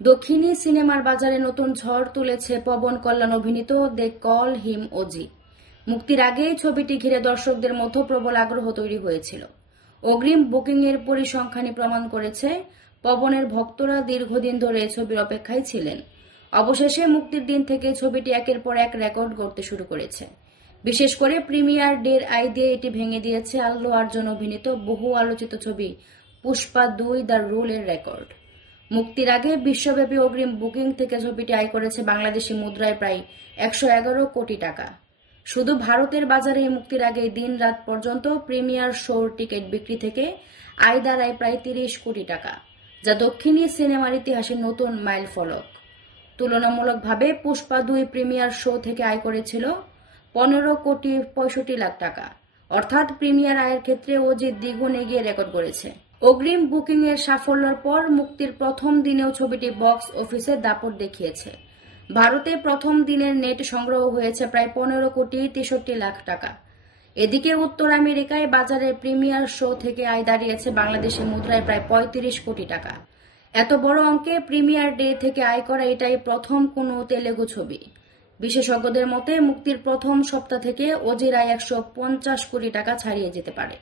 দক্ষিণী সিনেমার বাজারে নতুন ঝড় তুলেছে পবন কল্যাণ অভিনীত দে কল হিম ওজি। মুক্তির আগেই ছবিটি ঘিরে দর্শকদের মধ্যে প্রবল আগ্রহ তৈরি হয়েছিল। অগ্রিম বুকিংয়ের পরিসংখ্যানই প্রমাণ করেছে পবনের ভক্তরা দীর্ঘদিন ধরে এই ছবির অপেক্ষায় ছিলেন। অবশেষে মুক্তির দিন থেকে ছবিটি একের পর এক রেকর্ড গড়তে শুরু করেছে। বিশেষ করে প্রিমিয়ার ডের আয় দিয়ে এটি ভেঙে দিয়েছে আল্লু অর্জুন অভিনীত বহু আলোচিত ছবি পুষ্পা 2 দ্য রুল এর রেকর্ড। মুক্তির আগে বিশ্বব্যাপী অগ্রিম বুকিং থেকে ছবিটি আয় করেছে বাংলাদেশি মুদ্রায় প্রায় 111 কোটি টাকা। শুধু ভারতের বাজারে মুক্তির আগে দিন রাত পর্যন্ত প্রিমিয়ার শোর টিকিট বিক্রি থেকে আয় দাঁড়ায় প্রায় 30 কোটি টাকা, যা দক্ষিণী সিনেমার ইতিহাসে নতুন মাইল ফলক। তুলনামূলকভাবে পুষ্পা 2 প্রিমিয়ার শো থেকে আয় করেছিল 15,65,00,000 টাকা, অর্থাৎ প্রিমিয়ার আয়ের ক্ষেত্রে অজিত দ্বিগুণ এগিয়ে রেকর্ড করেছে। অগ্রিম বুকিং এর সাফল্যের পর মুক্তির প্রথম দিনেও ছবিটি বক্স অফিসে দাপট দেখিয়েছে। ভারতে প্রথম দিনের নেট সংগ্রহ হয়েছে প্রায় 15,63,00,000 টাকা। এদিকে উত্তর আমেরিকায় বাজারে প্রিমিয়ার শো থেকে আয় দাঁড়িয়েছে বাংলাদেশি মুদ্রায় প্রায় 35 কোটি টাকা। এত বড় অঙ্কে প্রিমিয়ার ডে থেকে আয় করা এটাই প্রথম কোনো তেলেগু ছবি। বিশেষজ্ঞদের মতে মুক্তির প্রথম সপ্তাহ থেকে অজির আয় 150 কোটি টাকা ছাড়িয়ে যেতে পারে।